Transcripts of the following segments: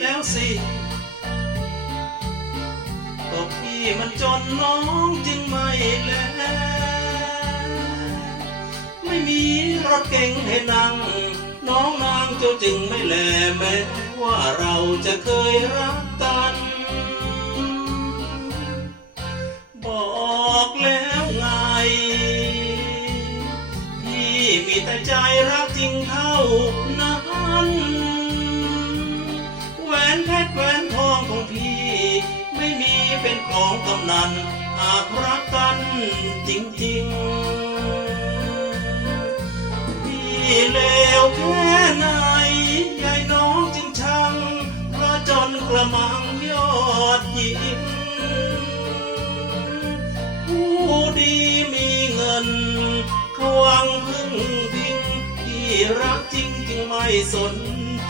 แล้วสิก็พี่มันจนน้องจึงไม่แลไม่มีรถเก๋งให้นั่ง น้องนางเจ้าจึงไม่แลแม้ว่าเราจะเคยรักกันบอกแล้วไง พี่มีแต่ใจรักจริงเท่านั้น แหวนทองของพี่ ไม่มีเป็นของกำนันหากรักกันจริงๆ พี่เลวแค่ไหนยายน้องจึงชังเพราะจนกระมังยอดหญิงผู้ดีมีเงินเขวังพึ่งพิงที่รักจริงจึงไม่สน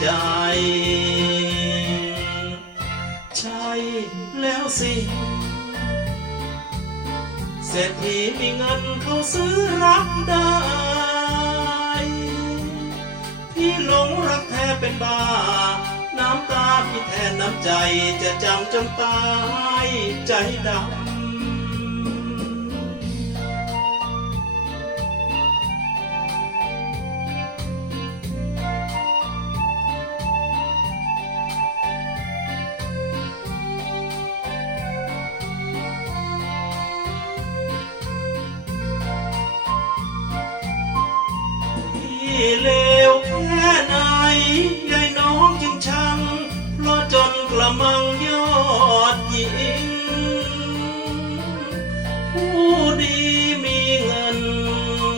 ใจ แล้วสิเศรษฐีมีเงินเขาซื้อรักได้ พี่หลงรักแท้เป็นบ้า น้ำตาพี่แทนน้ำใจจะจำจนตายใจดำ เลวแค่ไหนยายน้องจึงชังเพราะจนกระมังยอดหญิง ผู้ดีมีเงิน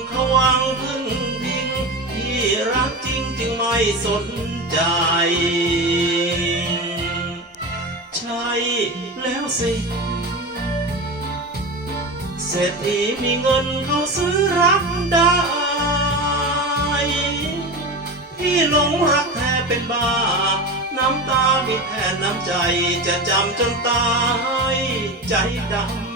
เขาวังพึ่งพิงที่รักจริงจึงไม่สนใจ ใช่แล้วสิเศรษฐีมีเงินเขาซื้อรักได้ หลงรักแท้เป็นบ้า น้ำตามีแทนน้ำใจจะจำจนตายใจดำ